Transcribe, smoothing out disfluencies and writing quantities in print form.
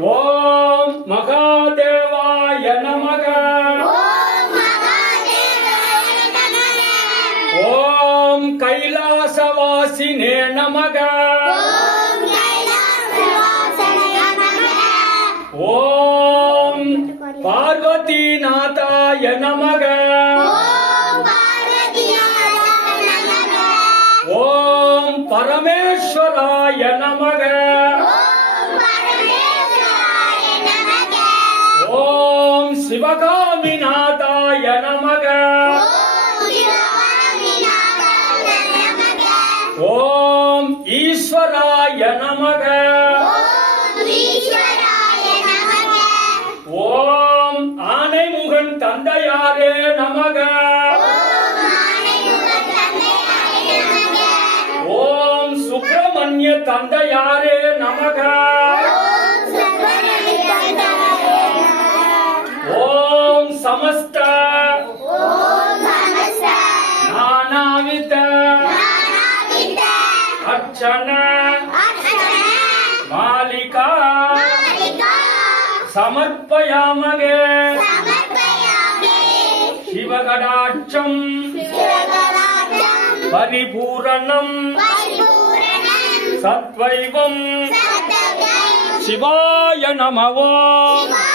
ஓம் மகாதேவாய நமக. ஓம் கைலாசவாசினே நமக. ஓம் பார்வதிநாதாய நமக. ஓம் பரமேஸ்வராய நமக. ஓம் சிவகாமிநாதாய நமக. ஓம் ஈஸ்வராய நமக. ஓம் ஆனைமுகன் தந்தையாரே நமக. ஓம் சுப்பிரமணிய தந்தையாரே நமக. ஓம் சமஸ்த நானாவித அர்ச்சன மாலிகா சமர்ப்பயாமகே. சிவகடாட்சம் பரிபூரணம் சத்வைவம் சிவாய நம. ஓம்